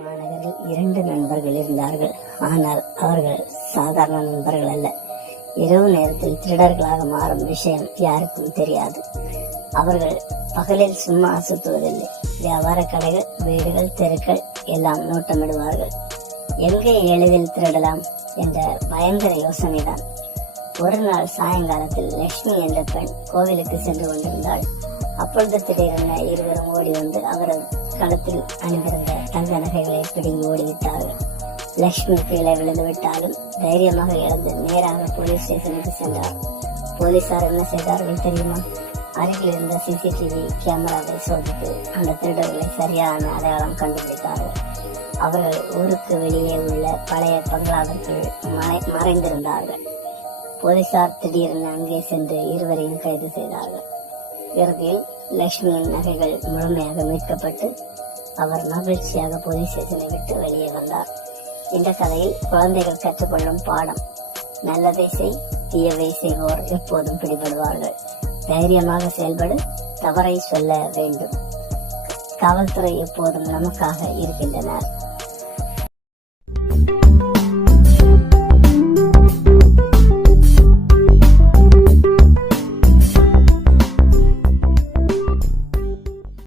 மாநகரில் இரண்டு நண்பர்கள் இருந்தார்கள். ஆனால் அவர்கள் சாதாரண நண்பர்கள் அல்ல. இரவு நேரத்தில் திருடர்களாக மாறும் விஷயம் யாருக்கும் தெரியாது. அவர்கள் பகலில் சும்மா சுத்துவதில்லை வியாபார கடைகள் வீடுகள் தெருக்கள் எல்லாம் நோட்டமிடுவார்கள். எங்கே எளிதில் திருடலாம்? என்ற பயங்கர யோசனைதான். ஒரு நாள் சாயங்காலத்தில் லட்சுமி என்ற பெண் கோவிலுக்கு சென்று கொண்டிருந்தாள். அப்பொழுது திடீரென இருவரும் ஓடி வந்து அவரது கழுத்தில் அணிந்திருந்த தங்க நகைகளை பிடுங்கி ஓடிவிட்டார்கள். லட்சுமி கீழே விழுந்துவிட்டாலும் தைரியமாக இழந்து நேராக போலீஸ் ஸ்டேஷனுக்கு சென்றார். போலீசார் என்ன செய்தார்கள் தெரியுமா? அருகில் இருந்த சிசிடிவி கேமராவை சோதித்து அந்த திருடர்களை சரியான அடையாளம் கண்டுபிடித்தார்கள். அவர்கள் ஊருக்கு வெளியே உள்ள பழைய பங்களாவிற்குள் மறை- மறைந்திருந்தார்கள். போலீசார் திடீரென அங்கே சென்று இருவரையும் கைது செய்தார்கள். இறுதியில் லட்சுமியின் நகைகள் முழுமையாக மீட்கப்பட்டு அவர் மகிழ்ச்சியாக போலீஸ் ஸ்டேஷனை விட்டு வெளியே வந்தார். இந்த கதையில் குழந்தைகள் கற்றுக்கொள்ளும் பாடம் நல்லதை செய் தீயவை செய்வோர் எப்போதும் பிடிபடுவார்கள். தைரியமாக செயல்படு தவறை சொல்ல வேண்டும். காவல்துறை எப்போதும் நமக்காக இருக்கின்றனர்.